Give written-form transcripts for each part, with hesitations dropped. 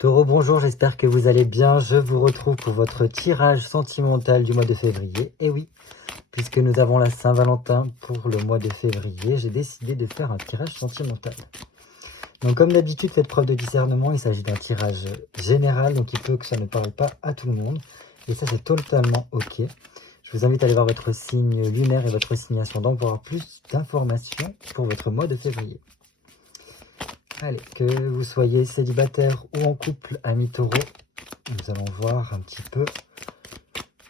Taureau, bonjour, j'espère que vous allez bien. Je vous retrouve pour votre tirage sentimental du mois de février. Et oui, puisque nous avons la Saint-Valentin pour le mois de février, j'ai décidé de faire un tirage sentimental. Donc comme d'habitude, faites preuve de discernement, il s'agit d'un tirage général, donc il peut que ça ne parle pas à tout le monde. Et ça, c'est totalement OK. Je vous invite à aller voir votre signe lunaire et votre signe ascendant pour avoir plus d'informations pour votre mois de février. Allez, que vous soyez célibataire ou en couple, amis taureaux, nous allons voir un petit peu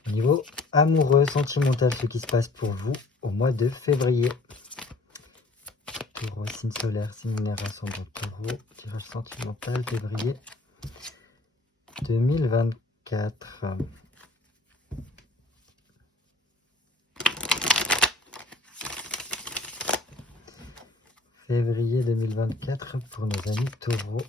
au niveau amoureux, sentimental, ce qui se passe pour vous au mois de février. Taureau, signe solaire, signe lunaire, ascendant taureau, tirage sentimental, février 2024. Février 2024 pour nos amis taureaux.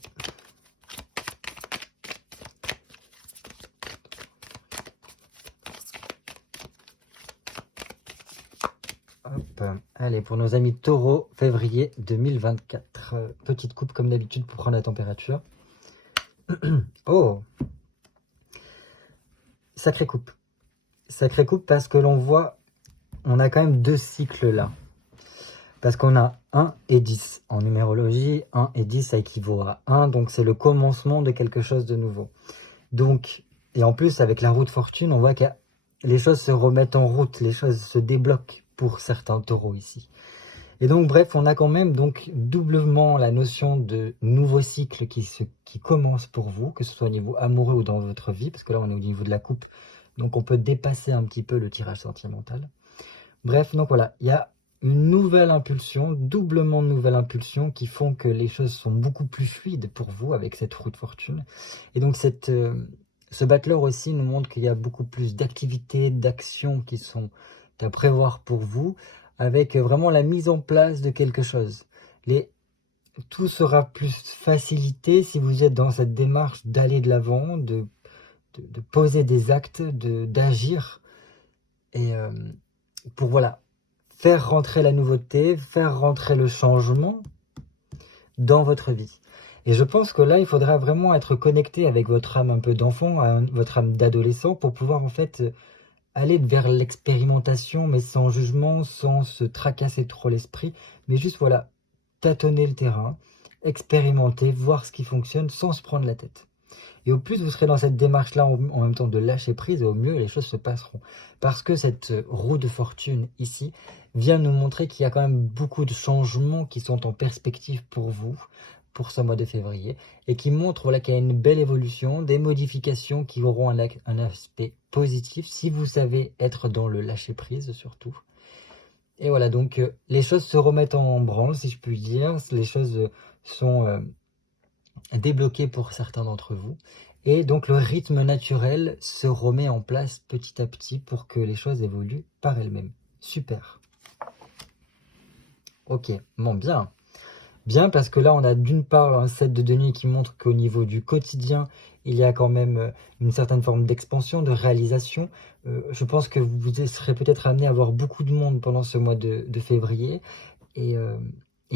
Hop. Allez, pour nos amis taureaux, février 2024. Petite coupe comme d'habitude pour prendre la température. Oh, sacrée coupe. Sacrée coupe parce que l'on voit, on a quand même deux cycles là. Parce qu'on a 1 et 10 en numérologie. 1 et 10, ça équivaut à 1. Donc, c'est le commencement de quelque chose de nouveau. Donc, et en plus, avec la roue de fortune, on voit que les choses se remettent en route. Les choses se débloquent pour certains taureaux ici. Et donc, bref, on a quand même donc doublement la notion de nouveau cycle qui commence pour vous, que ce soit au niveau amoureux ou dans votre vie. Parce que là, on est au niveau de la coupe. Donc, on peut dépasser un petit peu le tirage sentimental. Bref, donc voilà, il y a une nouvelle impulsion, doublement de nouvelles impulsions qui font que les choses sont beaucoup plus fluides pour vous avec cette roue de fortune. Et donc ce battleur aussi nous montre qu'il y a beaucoup plus d'activités, d'actions qui sont à prévoir pour vous, avec vraiment la mise en place de quelque chose. Tout sera plus facilité si vous êtes dans cette démarche d'aller de l'avant, de poser des actes, d'agir, et pour voilà, faire rentrer la nouveauté, faire rentrer le changement dans votre vie. Et je pense que là, il faudra vraiment être connecté avec votre âme un peu d'enfant, votre âme d'adolescent, pour pouvoir en fait aller vers l'expérimentation, mais sans jugement, sans se tracasser trop l'esprit, mais juste voilà, tâtonner le terrain, expérimenter, voir ce qui fonctionne sans se prendre la tête. Et au plus vous serez dans cette démarche-là en même temps de lâcher prise, et au mieux les choses se passeront. Parce que cette roue de fortune ici vient nous montrer qu'il y a quand même beaucoup de changements qui sont en perspective pour vous, pour ce mois de février, et qui montrent voilà, qu'il y a une belle évolution, des modifications qui auront un aspect positif si vous savez être dans le lâcher prise surtout. Et voilà, donc les choses se remettent en branle, si je puis dire, les choses sont débloquées pour certains d'entre vous. Et donc le rythme naturel se remet en place petit à petit pour que les choses évoluent par elles-mêmes. Super. Ok, bon, bien. Bien, parce que là, on a d'une part un set de deniers qui montre qu'au niveau du quotidien, il y a quand même une certaine forme d'expansion, de réalisation. Je pense que vous serez peut-être amené à voir beaucoup de monde pendant ce mois de février et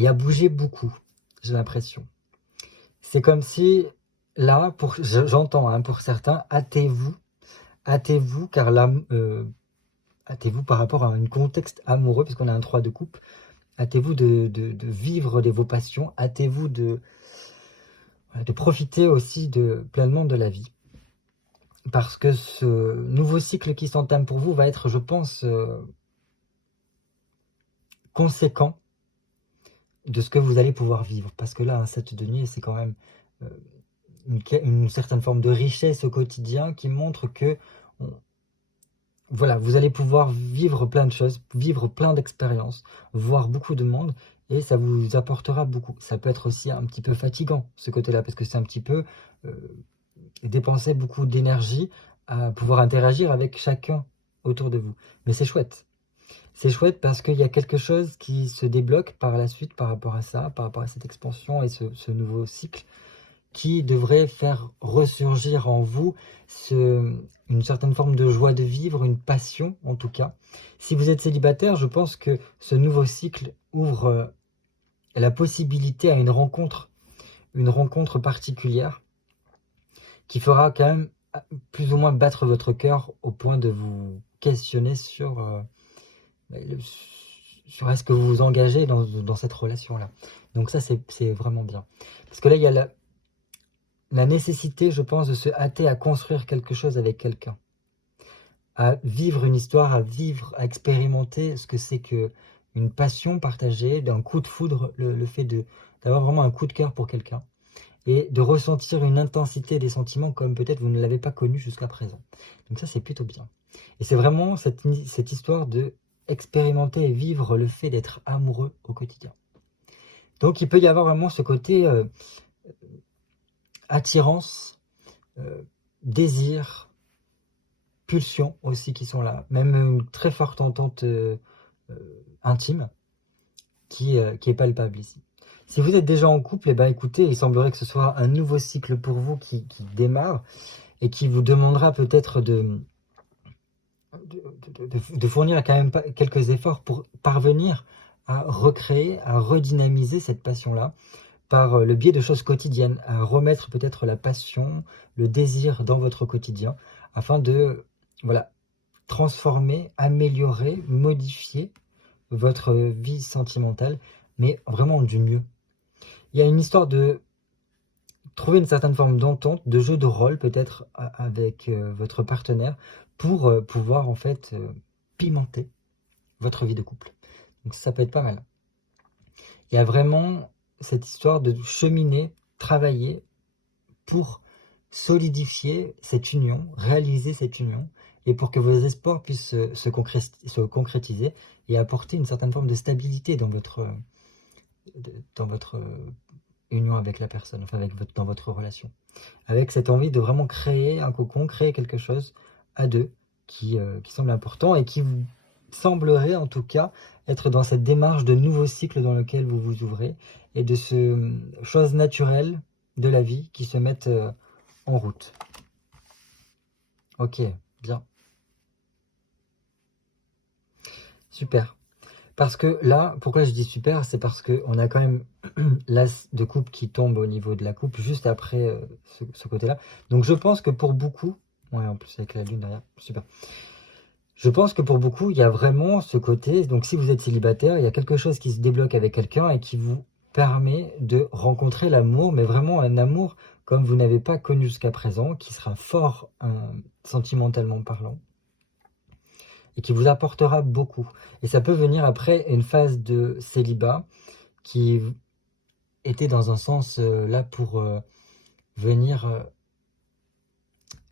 à bouger beaucoup, j'ai l'impression. C'est comme si, là, j'entends, hein, pour certains, hâtez-vous, car là, hâtez-vous par rapport à un contexte amoureux, puisqu'on a un 3 de coupe, hâtez-vous de vivre vos passions, hâtez-vous de profiter aussi pleinement de la vie. Parce que ce nouveau cycle qui s'entame pour vous va être, je pense, conséquent de ce que vous allez pouvoir vivre. Parce que là, un 7 de denier, c'est quand même une certaine forme de richesse au quotidien qui montre que voilà, vous allez pouvoir vivre plein de choses, vivre plein d'expériences, voir beaucoup de monde, et ça vous apportera beaucoup. Ça peut être aussi un petit peu fatigant, ce côté-là, parce que c'est un petit peu dépenser beaucoup d'énergie à pouvoir interagir avec chacun autour de vous. Mais c'est chouette. C'est chouette parce qu'il y a quelque chose qui se débloque par la suite par rapport à ça, par rapport à cette expansion et ce nouveau cycle qui devrait faire ressurgir en vous une certaine forme de joie de vivre, une passion en tout cas. Si vous êtes célibataire, je pense que ce nouveau cycle ouvre la possibilité à une rencontre particulière qui fera quand même plus ou moins battre votre cœur au point de vous questionner sur, sur est-ce que vous vous engagez dans cette relation-là. Donc ça, c'est vraiment bien. Parce que là, il y a la nécessité, je pense, de se hâter à construire quelque chose avec quelqu'un, à vivre une histoire, à expérimenter ce que c'est que une passion partagée, d'un coup de foudre, le fait d'avoir vraiment un coup de cœur pour quelqu'un, et de ressentir une intensité des sentiments comme peut-être vous ne l'avez pas connu jusqu'à présent. Donc ça, c'est plutôt bien. Et c'est vraiment cette histoire de expérimenter et vivre le fait d'être amoureux au quotidien. Donc il peut y avoir vraiment ce côté attirance, désir, pulsion aussi qui sont là, même une très forte entente intime qui est palpable ici. Si vous êtes déjà en couple, eh ben, écoutez, il semblerait que ce soit un nouveau cycle pour vous qui démarre et qui vous demandera peut-être de fournir quand même quelques efforts pour parvenir à recréer, à redynamiser cette passion-là par le biais de choses quotidiennes, à remettre peut-être la passion, le désir dans votre quotidien afin de transformer, améliorer, modifier votre vie sentimentale, mais vraiment du mieux. Il y a une histoire de trouver une certaine forme d'entente, de jeu de rôle peut-être avec votre partenaire pour pouvoir en fait pimenter votre vie de couple. Donc ça peut être pas mal. Il y a vraiment cette histoire de cheminer, travailler pour solidifier cette union, réaliser cette union, et pour que vos espoirs puissent se concrétiser et apporter une certaine forme de stabilité dans votre union avec la personne, enfin dans votre relation. Avec cette envie de vraiment créer un cocon, créer quelque chose à deux qui semble important et qui vous semblerait en tout cas être dans cette démarche de nouveau cycle dans lequel vous vous ouvrez et de choses naturelles de la vie qui se mettent en route. Ok, bien. Super. Parce que là, pourquoi je dis super, c'est parce qu'on a quand même l'as de coupe qui tombe au niveau de la coupe juste après ce côté-là. Donc je pense que pour beaucoup, ouais, en plus avec la lune derrière, super. Je pense que pour beaucoup, il y a vraiment ce côté, donc si vous êtes célibataire, il y a quelque chose qui se débloque avec quelqu'un et qui vous permet de rencontrer l'amour, mais vraiment un amour comme vous n'avez pas connu jusqu'à présent, qui sera fort sentimentalement parlant, et qui vous apportera beaucoup. Et ça peut venir après une phase de célibat qui était dans un sens là pour venir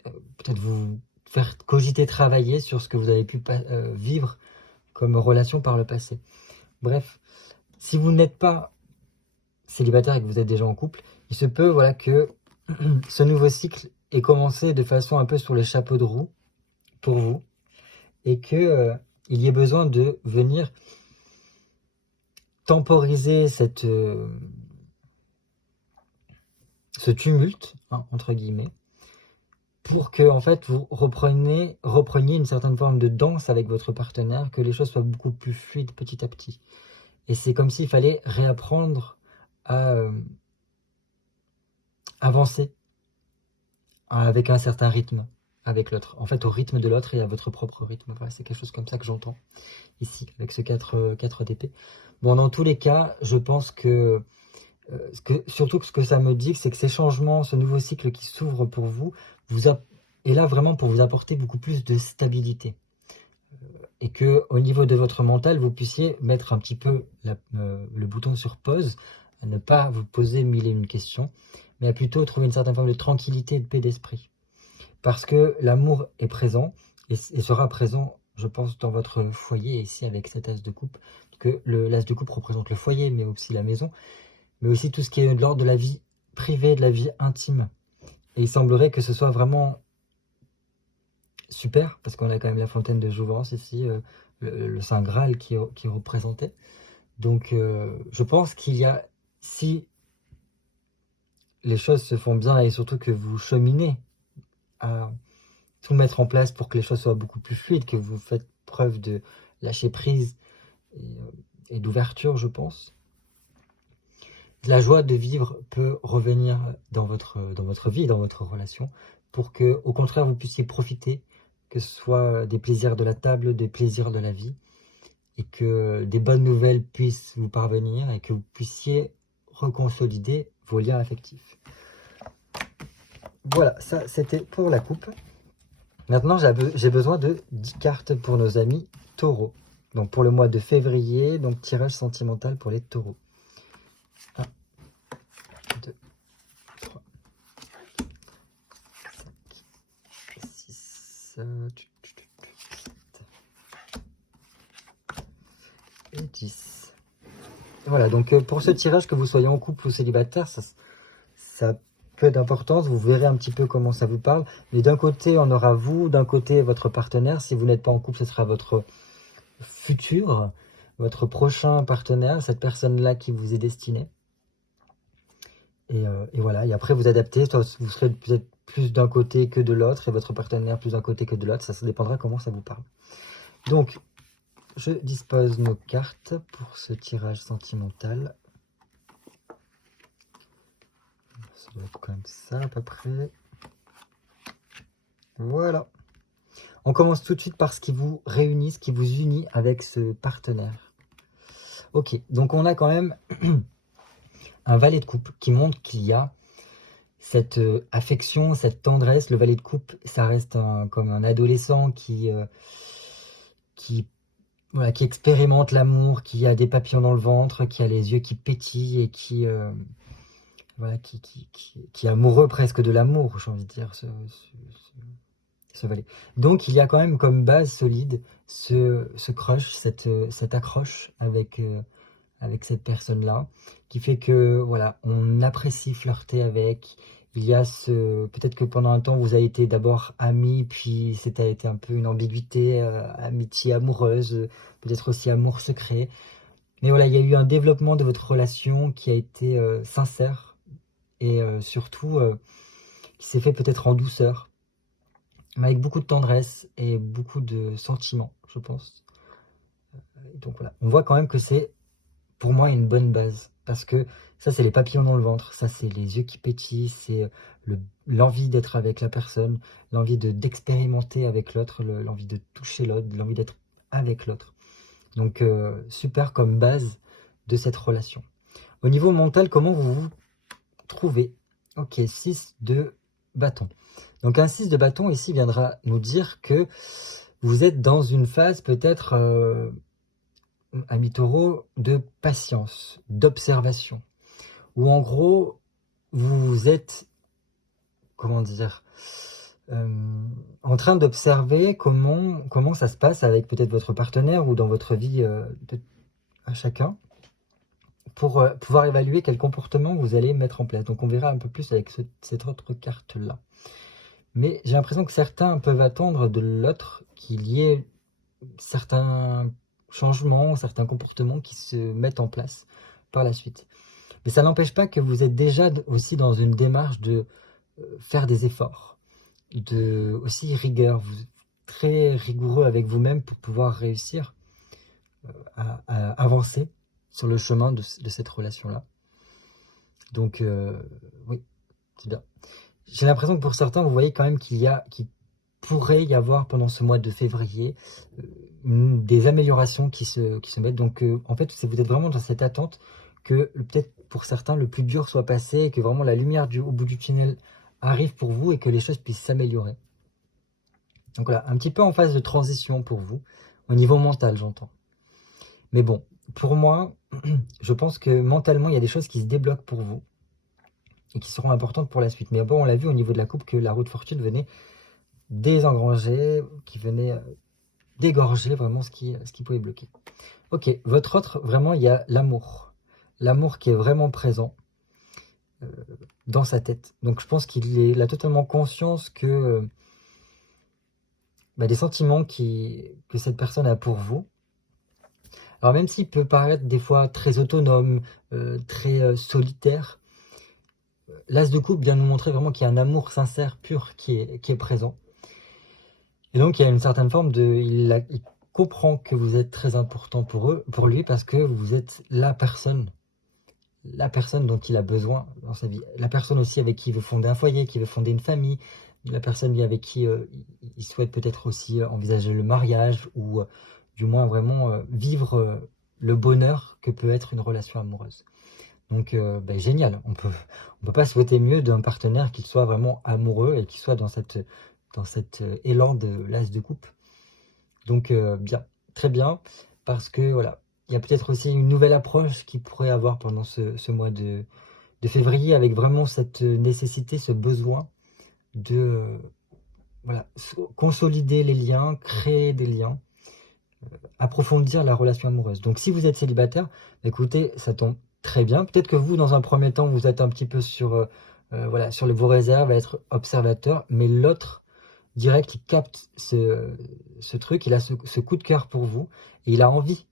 peut-être vous faire cogiter, travailler sur ce que vous avez pu vivre comme relation par le passé. Bref, si vous n'êtes pas célibataire et que vous êtes déjà en couple, il se peut que ce nouveau cycle ait commencé de façon un peu sur les chapeaux de roue pour vous et que il y ait besoin de venir temporiser ce tumulte, hein, entre guillemets, pour que en fait vous repreniez une certaine forme de danse avec votre partenaire, que les choses soient beaucoup plus fluides petit à petit. Et c'est comme s'il fallait réapprendre à avancer avec un certain rythme avec l'autre. En fait, au rythme de l'autre et à votre propre rythme. Voilà, c'est quelque chose comme ça que j'entends ici, avec ce 4 d'épée. Bon, dans tous les cas, je pense que, surtout que ce que ça me dit, c'est que ces changements, ce nouveau cycle qui s'ouvre pour vous, est là vraiment pour vous apporter beaucoup plus de stabilité. Et que au niveau de votre mental, vous puissiez mettre un petit peu le bouton sur pause, à ne pas vous poser mille et une questions, mais à plutôt trouver une certaine forme de tranquillité et de paix d'esprit. Parce que l'amour est présent et sera présent, je pense, dans votre foyer, ici avec cet as de coupe, que l'as de coupe représente le foyer, mais aussi la maison, mais aussi tout ce qui est de l'ordre de la vie privée, de la vie intime. Et il semblerait que ce soit vraiment super, parce qu'on a quand même la fontaine de jouvence ici, le Saint Graal qui est représenté. Donc je pense qu'il y a, si les choses se font bien et surtout que vous cheminez à tout mettre en place pour que les choses soient beaucoup plus fluides, que vous faites preuve de lâcher prise et d'ouverture, je pense. la joie de vivre peut revenir dans votre vie, dans votre relation, pour que, au contraire, vous puissiez profiter, que ce soit des plaisirs de la table, des plaisirs de la vie, et que des bonnes nouvelles puissent vous parvenir, et que vous puissiez reconsolider vos liens affectifs. Voilà, ça c'était pour la coupe. Maintenant, j'ai besoin de 10 cartes pour nos amis taureaux. Donc pour le mois de février, donc tirage sentimental pour les taureaux. 1, 2, 3, 5, 6, 7 et 10. Voilà, donc pour ce tirage, que vous soyez en couple ou célibataire, ça peu d'importance, vous verrez un petit peu comment ça vous parle. Mais d'un côté, on aura vous, d'un côté, votre partenaire. Si vous n'êtes pas en couple, ce sera votre futur, votre prochain partenaire, cette personne-là qui vous est destinée. Et voilà, et après vous adaptez, soit vous serez peut-être plus d'un côté que de l'autre, et votre partenaire plus d'un côté que de l'autre, ça dépendra comment ça vous parle. Donc, je dispose nos cartes pour ce tirage sentimental. Ça doit être comme ça à peu près. Voilà. On commence tout de suite par ce qui vous réunit, ce qui vous unit avec ce partenaire. Ok, donc on a quand même un valet de coupe qui montre qu'il y a cette affection, cette tendresse. Le valet de coupe, ça reste comme un adolescent qui expérimente l'amour, qui a des papillons dans le ventre, qui a les yeux qui pétillent et qui est amoureux presque de l'amour, j'ai envie de dire, ce valet. Donc il y a quand même comme base solide ce crush, cette accroche avec cette personne-là, qui fait que voilà, on apprécie flirter avec. Il y a peut-être que pendant un temps vous avez été d'abord amis, puis c'était été un peu une ambiguïté, amitié amoureuse, peut-être aussi amour secret. Mais voilà, il y a eu un développement de votre relation qui a été sincère et surtout qui s'est fait peut-être en douceur, mais avec beaucoup de tendresse et beaucoup de sentiments, je pense. Donc voilà, on voit quand même que c'est pour moi une bonne base, parce que ça c'est les papillons dans le ventre, ça c'est les yeux qui pétillent, c'est l'envie d'être avec la personne, l'envie d'expérimenter avec l'autre, l'envie de toucher l'autre, l'envie d'être avec l'autre. Donc super comme base de cette relation. Au niveau mental, comment vous vous trouvez? Ok, 6 de bâton. Donc un 6 de bâton ici viendra nous dire que vous êtes dans une phase peut-être amis taureaux, de patience, d'observation, où en gros, vous êtes, comment dire, en train d'observer comment ça se passe avec peut-être votre partenaire ou dans votre vie à chacun, pour pouvoir évaluer quel comportement vous allez mettre en place. Donc on verra un peu plus avec cette autre carte-là. Mais j'ai l'impression que certains peuvent attendre de l'autre qu'il y ait certains changements, certains comportements qui se mettent en place par la suite. Mais ça n'empêche pas que vous êtes déjà aussi dans une démarche de faire des efforts, de aussi rigueur. Vous êtes très rigoureux avec vous-même pour pouvoir réussir à avancer sur le chemin de cette relation-là. Donc, oui, c'est bien. J'ai l'impression que pour certains, vous voyez quand même qu'il pourrait y avoir pendant ce mois de février des améliorations qui se mettent. Donc en fait, vous êtes vraiment dans cette attente que peut-être pour certains le plus dur soit passé, et que vraiment la lumière au bout du tunnel arrive pour vous et que les choses puissent s'améliorer. Donc voilà, un petit peu en phase de transition pour vous, au niveau mental j'entends. Mais bon, pour moi, je pense que mentalement il y a des choses qui se débloquent pour vous et qui seront importantes pour la suite. Mais bon, on l'a vu au niveau de la coupe que la roue de fortune venait désengranger, qui venait dégorger vraiment ce qui pouvait bloquer. Ok, votre autre, vraiment, il y a l'amour. L'amour qui est vraiment présent dans sa tête. Donc je pense qu'il a totalement conscience que des sentiments que cette personne a pour vous. Alors même s'il peut paraître des fois très autonome, très solitaire, l'as de coupe vient nous montrer vraiment qu'il y a un amour sincère, pur, qui est présent. Et donc il y a une certaine forme il comprend que vous êtes très important pour lui, parce que vous êtes la personne la personne dont il a besoin dans sa vie. La personne aussi avec qui il veut fonder un foyer, qui veut fonder une famille, la personne avec qui il souhaite peut-être aussi envisager le mariage ou du moins vraiment vivre le bonheur que peut être une relation amoureuse. Donc génial, on peut pas souhaiter mieux d'un partenaire qu'il soit vraiment amoureux et qu'il soit dans cet élan de l'as de coupe. Donc bien, très bien, parce que voilà, il y a peut-être aussi une nouvelle approche qu'il pourrait avoir pendant ce mois de février, avec vraiment cette nécessité, ce besoin de voilà, consolider les liens, créer des liens, approfondir la relation amoureuse. Donc si vous êtes célibataire, écoutez, ça tombe très bien. Peut-être que vous, dans un premier temps, vous êtes un petit peu sur, voilà, sur vos réserves, à être observateur, mais l'autre, direct, il capte ce truc, il a ce coup de cœur pour vous, et il a envie,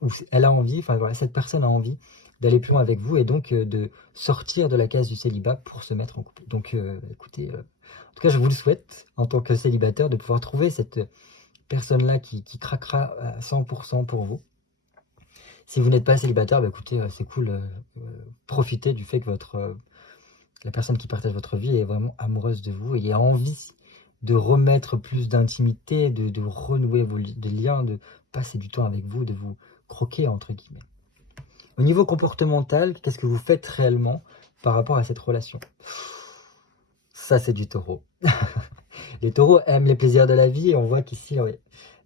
ou elle a envie, enfin voilà, cette personne a envie d'aller plus loin avec vous, et donc de sortir de la case du célibat pour se mettre en couple. Donc écoutez, en tout cas je vous le souhaite, en tant que célibataire, de pouvoir trouver cette personne-là qui craquera à 100% pour vous. Si vous n'êtes pas célibataire, écoutez, c'est cool, profitez du fait que la personne qui partage votre vie est vraiment amoureuse de vous et a envie de remettre plus d'intimité, de renouer des liens, de passer du temps avec vous, de vous croquer, entre guillemets. Au niveau comportemental, qu'est-ce que vous faites réellement par rapport à cette relation? Ça, c'est du taureau. Les taureaux aiment les plaisirs de la vie et on voit qu'ici, là,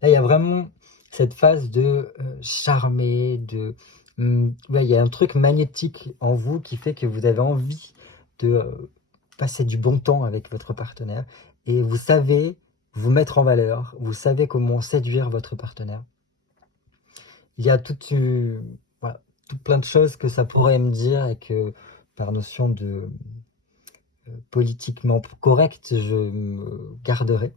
il y a vraiment cette phase de charmer, il y a un truc magnétique en vous qui fait que vous avez envie de passer du bon temps avec votre partenaire et vous savez vous mettre en valeur, vous savez comment séduire votre partenaire. Il y a voilà, tout plein de choses que ça pourrait me dire et que par notion de politiquement correct, je me garderai.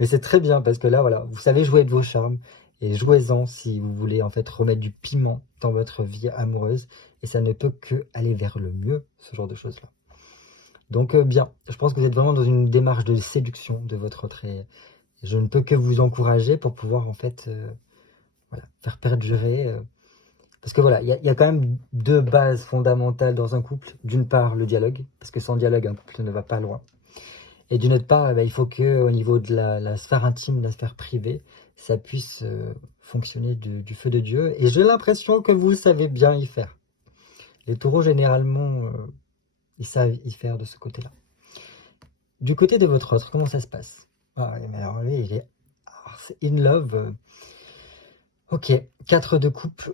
Mais c'est très bien parce que là, voilà, vous savez jouer de vos charmes et jouez-en si vous voulez en fait remettre du piment dans votre vie amoureuse et ça ne peut que aller vers le mieux, ce genre de choses-là. Donc bien, je pense que vous êtes vraiment dans une démarche de séduction de votre autre et je ne peux que vous encourager pour pouvoir en fait voilà, faire perdurer. Parce que voilà, il y a quand même deux bases fondamentales dans un couple. D'une part, le dialogue, parce que sans dialogue, un couple ne va pas loin. Et d'une autre part, il faut que au niveau de la sphère intime, la sphère privée, ça puisse fonctionner du feu de Dieu. Et j'ai l'impression que vous savez bien y faire. Les taureaux, généralement, ils savent y faire de ce côté-là. Du côté de votre autre, comment ça se passe? Mais alors lui, c'est in love. Ok, 4 de coupe.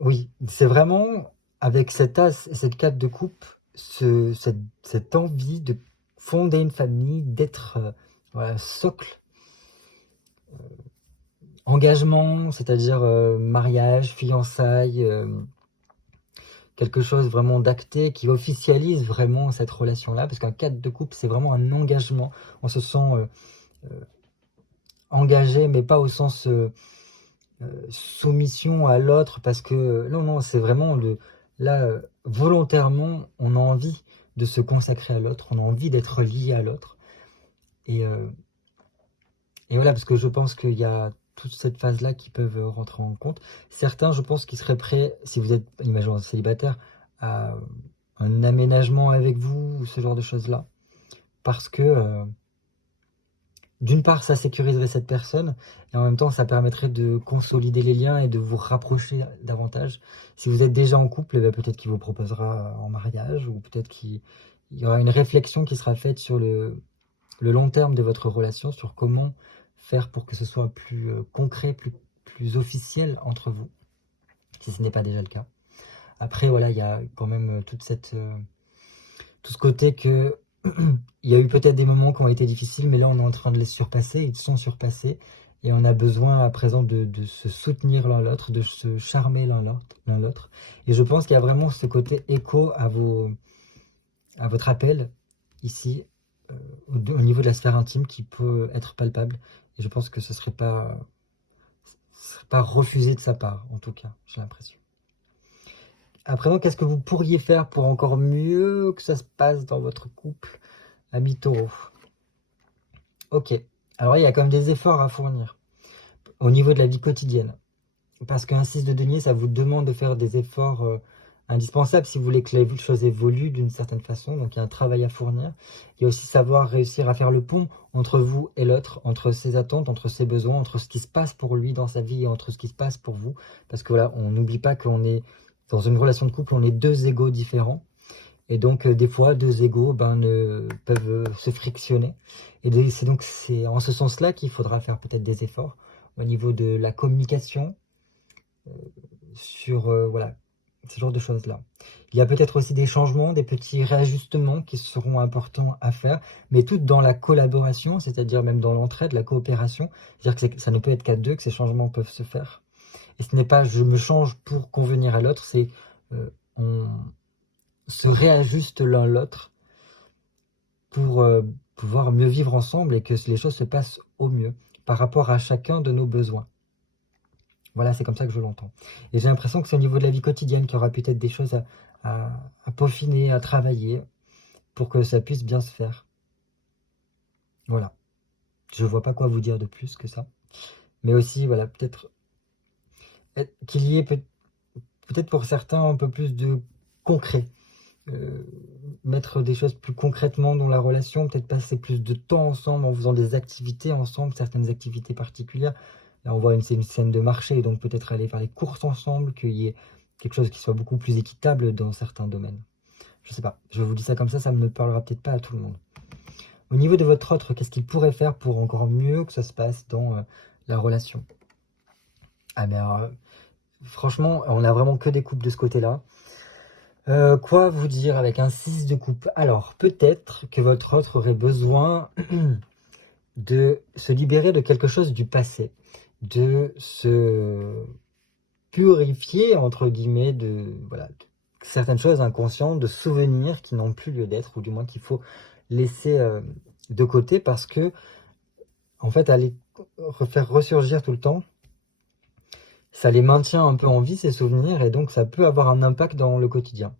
Oui, c'est vraiment avec cet as, cette 4 de coupe, cette envie de fonder une famille, d'être voilà, socle, engagement, c'est-à-dire mariage, fiançailles, quelque chose vraiment d'acté qui officialise vraiment cette relation-là, parce qu'un 4 de coupe, c'est vraiment un engagement. On se sent engagé, mais pas au sens soumission à l'autre, parce que non, c'est vraiment là, volontairement, on a envie de se consacrer à l'autre, on a envie d'être lié à l'autre. Et voilà, parce que je pense qu'il y a toute cette phase-là qui peuvent rentrer en compte. Certains, je pense, qui seraient prêts, si vous êtes, imaginons, célibataire, à un aménagement avec vous, ou ce genre de choses-là. Parce que, d'une part, ça sécuriserait cette personne, et en même temps, ça permettrait de consolider les liens et de vous rapprocher davantage. Si vous êtes déjà en couple, peut-être qu'il vous proposera en mariage, ou peut-être qu'il y aura une réflexion qui sera faite sur le long terme de votre relation, sur comment faire pour que ce soit plus concret, plus officiel entre vous, si ce n'est pas déjà le cas. Après, voilà, il y a quand même tout ce côté que il y a eu peut-être des moments qui ont été difficiles, mais là, on est en train de les surpasser, ils sont surpassés, et on a besoin à présent de se soutenir l'un l'autre, de se charmer l'un l'autre. Et je pense qu'il y a vraiment ce côté écho à votre appel, ici, au niveau de la sphère intime, qui peut être palpable. Et je pense que ce serait pas refusé de sa part, en tout cas, j'ai l'impression. À présent, qu'est-ce que vous pourriez faire pour encore mieux que ça se passe dans votre couple, ami taureau? Ok, alors il y a quand même des efforts à fournir au niveau de la vie quotidienne. parce qu'un 6 de denier, ça vous demande de faire des efforts indispensables si vous voulez que les choses évoluent d'une certaine façon. Donc il y a un travail à fournir. Il y a aussi savoir réussir à faire le pont entre vous et l'autre, entre ses attentes, entre ses besoins, entre ce qui se passe pour lui dans sa vie et entre ce qui se passe pour vous. Parce que voilà, on n'oublie pas qu'on est dans une relation de couple, on est deux égos différents. Et donc, des fois, deux égos peuvent se frictionner. Et c'est en ce sens-là qu'il faudra faire peut-être des efforts au niveau de la communication, sur voilà, ce genre de choses-là. Il y a peut-être aussi des changements, des petits réajustements qui seront importants à faire, mais tout dans la collaboration, c'est-à-dire même dans l'entraide, la coopération. C'est-à-dire que ça ne peut être qu'à deux que ces changements peuvent se faire. Et ce n'est pas je me change pour convenir à l'autre, c'est on se réajuste l'un l'autre pour pouvoir mieux vivre ensemble et que les choses se passent au mieux par rapport à chacun de nos besoins. Voilà, c'est comme ça que je l'entends. Et j'ai l'impression que c'est au niveau de la vie quotidienne qu'il y aura peut-être des choses à peaufiner, à travailler pour que ça puisse bien se faire. Voilà. Je ne vois pas quoi vous dire de plus que ça. Mais aussi, voilà, peut-être qu'il y ait peut-être pour certains un peu plus de concret. Mettre des choses plus concrètement dans la relation, peut-être passer plus de temps ensemble en faisant des activités ensemble, certaines activités particulières. Là, on voit une scène de marché, donc peut-être aller faire les courses ensemble, qu'il y ait quelque chose qui soit beaucoup plus équitable dans certains domaines. Je sais pas, je vous dis ça comme ça ne parlera peut-être pas à tout le monde. Au niveau de votre autre, qu'est-ce qu'il pourrait faire pour encore mieux que ça se passe dans la relation? Ah ben, franchement, on n'a vraiment que des couples de ce côté-là. Quoi vous dire avec un 6 de coupe? Alors, peut-être que votre autre aurait besoin de se libérer de quelque chose du passé, de se purifier, entre guillemets, de voilà, certaines choses inconscientes, de souvenirs qui n'ont plus lieu d'être, ou du moins qu'il faut laisser de côté, parce que, en fait, à les faire ressurgir tout le temps, ça les maintient un peu en vie, ces souvenirs, et donc ça peut avoir un impact dans le quotidien.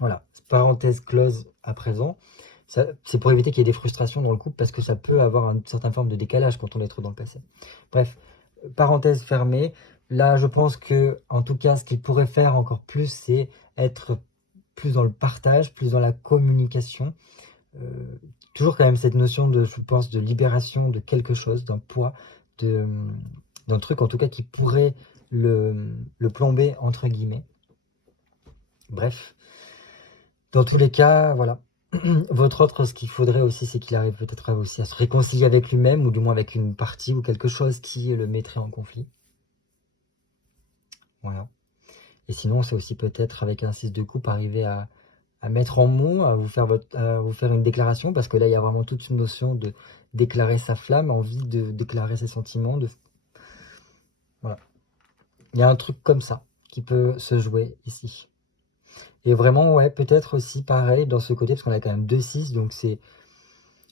Voilà, parenthèse close à présent. C'est pour éviter qu'il y ait des frustrations dans le couple parce que ça peut avoir une certaine forme de décalage quand on est trop dans le passé. Bref, parenthèse fermée. Là, je pense que, en tout cas, ce qu'il pourrait faire encore plus, c'est être plus dans le partage, plus dans la communication. Toujours quand même cette notion de, je pense, de libération de quelque chose, d'un poids, d'un truc en tout cas qui pourrait le plomber, entre guillemets. Bref. Dans tous les cas, voilà. Votre autre, ce qu'il faudrait aussi, c'est qu'il arrive peut-être aussi à se réconcilier avec lui-même, ou du moins avec une partie ou quelque chose qui le mettrait en conflit. Voilà. Et sinon, c'est aussi peut-être avec un 6 de coupe arriver à mettre en mots, à vous faire une déclaration, parce que là, il y a vraiment toute une notion de déclarer sa flamme, envie de déclarer ses sentiments. Voilà. Il y a un truc comme ça qui peut se jouer ici. Et vraiment, ouais, peut-être aussi pareil dans ce côté, parce qu'on a quand même 2-6, donc c'est...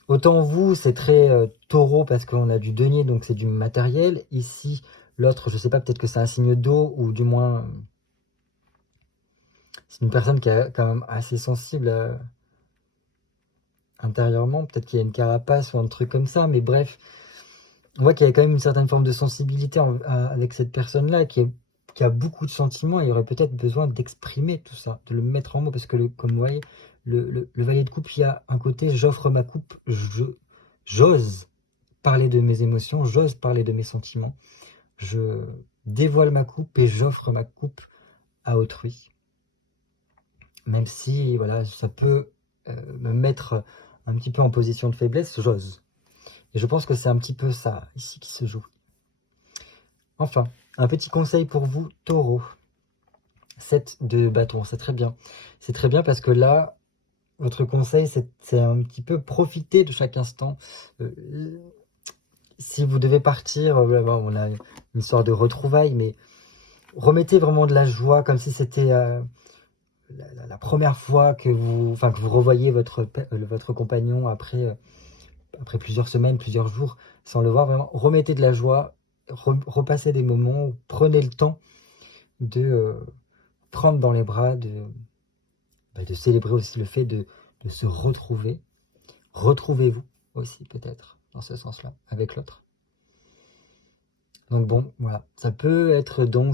Autant vous, c'est très taureau parce qu'on a du denier, donc c'est du matériel. Ici, l'autre, je sais pas, peut-être que c'est un signe d'eau, ou du moins, c'est une personne qui est quand même assez sensible intérieurement. Peut-être qu'il y a une carapace ou un truc comme ça, mais bref, on voit qu'il y a quand même une certaine forme de sensibilité avec cette personne-là qui a beaucoup de sentiments, et il y aurait peut-être besoin d'exprimer tout ça, de le mettre en mots, parce que comme vous voyez, le valet de coupe, il y a un côté j'offre ma coupe, j'ose parler de mes émotions, j'ose parler de mes sentiments, je dévoile ma coupe et j'offre ma coupe à autrui. Même si voilà, ça peut me mettre un petit peu en position de faiblesse, j'ose. Et je pense que c'est un petit peu ça ici qui se joue. Enfin, un petit conseil pour vous, Taureau. 7 de bâton, c'est très bien. C'est très bien parce que là, votre conseil, c'est un petit peu profiter de chaque instant. Si vous devez partir, on a une sorte de retrouvailles, mais remettez vraiment de la joie, comme si c'était la première fois que vous revoyez votre compagnon après plusieurs semaines, plusieurs jours, sans le voir vraiment. Remettez de la joie, repassez des moments, prenez le temps de prendre dans les bras, de célébrer aussi le fait de se retrouver. Retrouvez-vous aussi peut-être dans ce sens-là avec l'autre. Donc bon, voilà, ça peut être dans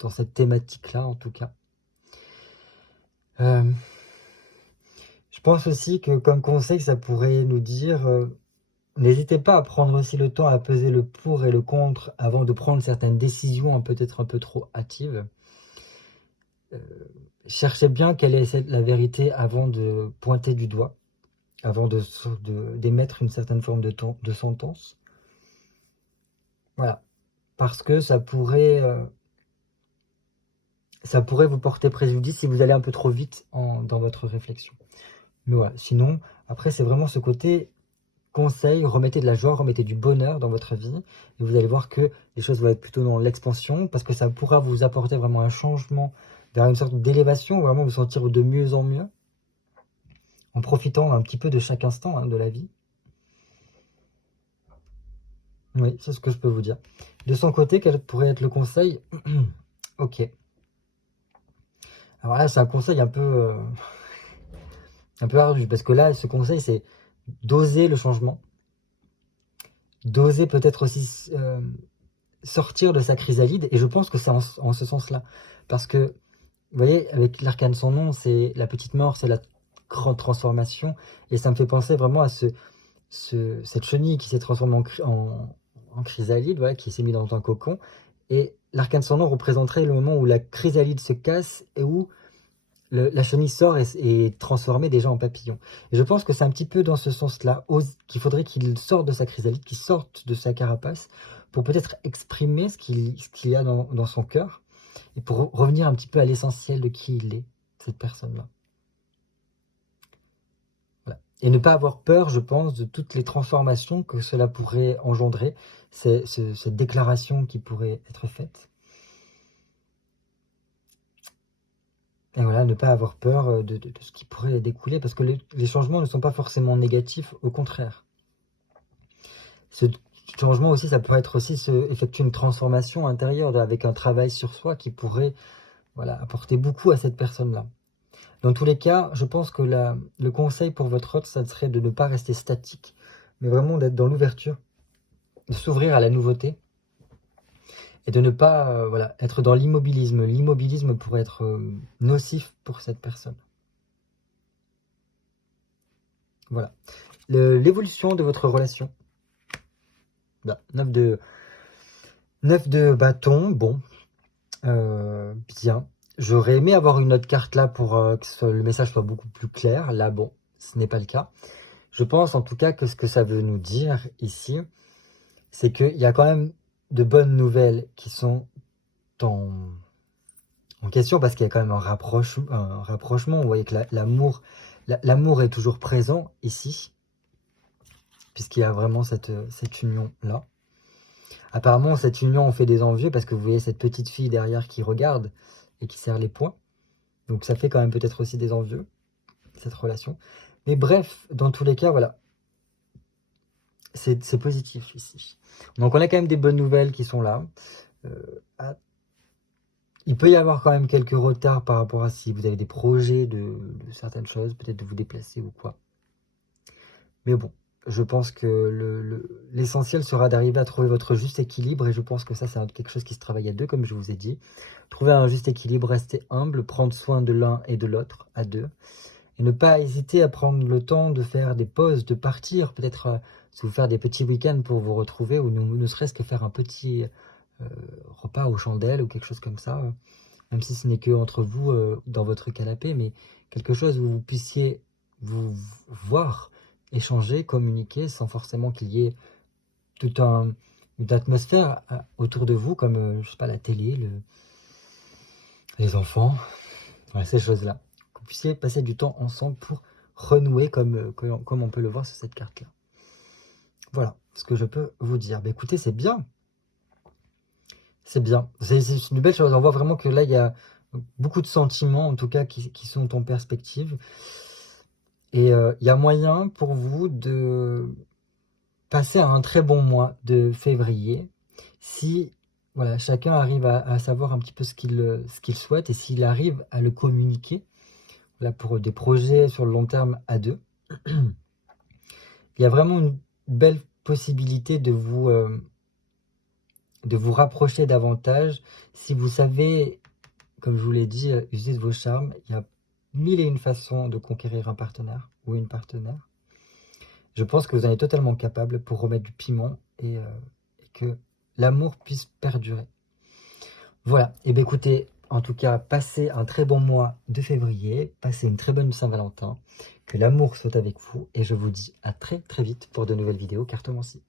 dans cette thématique-là, en tout cas. Euh, je pense aussi que comme conseil, ça pourrait nous dire, n'hésitez pas à prendre aussi le temps à peser le pour et le contre avant de prendre certaines décisions peut-être un peu trop hâtives. Cherchez bien quelle est la vérité avant de pointer du doigt, avant d'émettre une certaine forme de sentence. Voilà, parce que ça pourrait vous porter préjudice si vous allez un peu trop vite dans votre réflexion. Mais voilà, sinon, après, c'est vraiment ce côté conseil, remettez de la joie, remettez du bonheur dans votre vie, et vous allez voir que les choses vont être plutôt dans l'expansion, parce que ça pourra vous apporter vraiment un changement vers une sorte d'élévation, vraiment vous sentir de mieux en mieux, en profitant un petit peu de chaque instant de la vie. Oui, c'est ce que je peux vous dire. De son côté, quel pourrait être le conseil? Ok. Alors là, c'est un conseil un peu ardu, parce que là, ce conseil, c'est d'oser le changement, d'oser peut-être aussi sortir de sa chrysalide, et je pense que c'est en ce sens-là. Parce que, vous voyez, avec l'arcane sans nom, c'est la petite mort, c'est la grande transformation, et ça me fait penser vraiment à cette chenille qui s'est transformée en chrysalide, voilà, qui s'est mise dans un cocon, et l'arcane sans nom représenterait le moment où la chrysalide se casse, et où la chenille sort et est transformée déjà en papillon. Et je pense que c'est un petit peu dans ce sens-là qu'il faudrait qu'il sorte de sa chrysalide, qu'il sorte de sa carapace, pour peut-être exprimer ce qu'il y a dans son cœur, et pour revenir un petit peu à l'essentiel de qui il est, cette personne-là. Voilà. Et ne pas avoir peur, je pense, de toutes les transformations que cela pourrait engendrer, cette déclaration qui pourrait être faite. Et voilà, ne pas avoir peur de ce qui pourrait découler, parce que les changements ne sont pas forcément négatifs, au contraire. Ce changement aussi, ça pourrait être aussi effectuer une transformation intérieure avec un travail sur soi qui pourrait apporter beaucoup à cette personne-là. Dans tous les cas, je pense que le conseil pour votre hôte, ça serait de ne pas rester statique, mais vraiment d'être dans l'ouverture, de s'ouvrir à la nouveauté, et de ne pas être dans l'immobilisme. L'immobilisme pourrait être nocif pour cette personne. Voilà. L'évolution de votre relation. Là, 9 de bâton, bon, bien. J'aurais aimé avoir une autre carte là pour que le message soit beaucoup plus clair. Là, bon, ce n'est pas le cas. Je pense en tout cas que ce que ça veut nous dire ici, c'est qu'il y a quand même de bonnes nouvelles qui sont en question, parce qu'il y a quand même un rapprochement. Vous voyez que l'amour est toujours présent ici, puisqu'il y a vraiment cette union-là. Apparemment, cette union, on fait des envieux, parce que vous voyez cette petite fille derrière qui regarde et qui serre les poings. Donc ça fait quand même peut-être aussi des envieux, cette relation. Mais bref, dans tous les cas, voilà. C'est positif ici. Donc on a quand même des bonnes nouvelles qui sont là. Il peut y avoir quand même quelques retards par rapport à si vous avez des projets de certaines choses, peut-être de vous déplacer ou quoi. Mais bon, je pense que l'essentiel sera d'arriver à trouver votre juste équilibre, et je pense que ça, c'est quelque chose qui se travaille à deux, comme je vous ai dit. Trouver un juste équilibre, rester humble, prendre soin de l'un et de l'autre, à deux, et ne pas hésiter à prendre le temps de faire des pauses, de partir, peut-être vous faire des petits week-ends pour vous retrouver, ou ne serait-ce que faire un petit repas aux chandelles, ou quelque chose comme ça, même si ce n'est que entre vous, dans votre canapé, mais quelque chose où vous puissiez vous voir, échanger, communiquer, sans forcément qu'il y ait toute une atmosphère autour de vous, comme, je sais pas, la télé, les enfants, voilà, ces choses-là. Que vous puissiez passer du temps ensemble pour renouer, comme on peut le voir sur cette carte-là. Voilà ce que je peux vous dire. Bah, écoutez, c'est bien. C'est bien. C'est une belle chose. On voit vraiment que là, il y a beaucoup de sentiments, en tout cas, qui sont en perspective. Et il y a moyen pour vous de passer à un très bon mois de février, si chacun arrive à savoir un petit peu ce qu'il souhaite, et s'il arrive à le communiquer pour des projets sur le long terme à deux. Il y a vraiment une belle possibilité de vous rapprocher davantage si vous savez, comme je vous l'ai dit, user de vos charmes. Il y a 1001 façons de conquérir un partenaire ou une partenaire. Je pense que vous en êtes totalement capable pour remettre du piment et que l'amour puisse perdurer. Voilà, et bien écoutez, en tout cas, passez un très bon mois de février, passez une très bonne Saint-Valentin, que l'amour soit avec vous, et je vous dis à très très vite pour de nouvelles vidéos cartomancie.